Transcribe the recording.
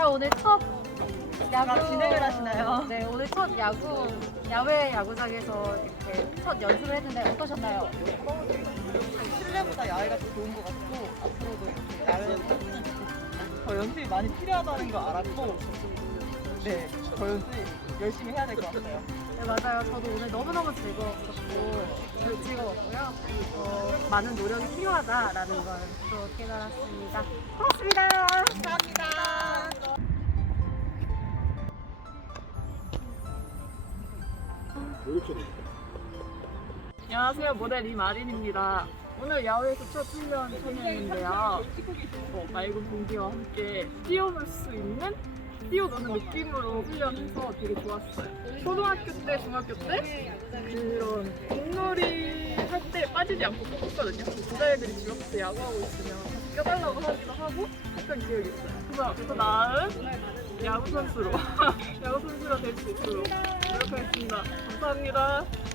자 오늘 첫 야구 진행을 하시나요? 네 오늘 첫 야구 야외 야구장에서 이렇게 첫 연습을 했는데 어떠셨나요? 실내보다 야외가 더 좋은 것 같고 앞으로도 이렇게 야외에서 더 연습이 많이 필요하다는 거 알았고 네, 더 연습 열심히 해야 될 것 같아요. 네 맞아요. 저도 오늘 너무너무 즐거웠었고 그 즐거웠고요. 어, 많은 노력이 필요하다라는 걸 또 깨달았습니다. 고맙습니다. 안녕하세요. 모델 이마린입니다. 오늘 야외에서 첫 훈련 촬영인데요. 어, 맑은 공기와 함께 뛰어놀 수 있는 뛰어노는 느낌으로 훈련해서 되게 좋았어요. 초등학교 때 중학교 때 그런 공놀이 할 때 빠지지 않고 꼭 했거든요. 부자애들이 집 앞에서 야구하고 있으면 같이 껴달라고 하기도 하고 했던 기억이 있어요. 그래서 더 나은 야구 선수로 야구 감사합니다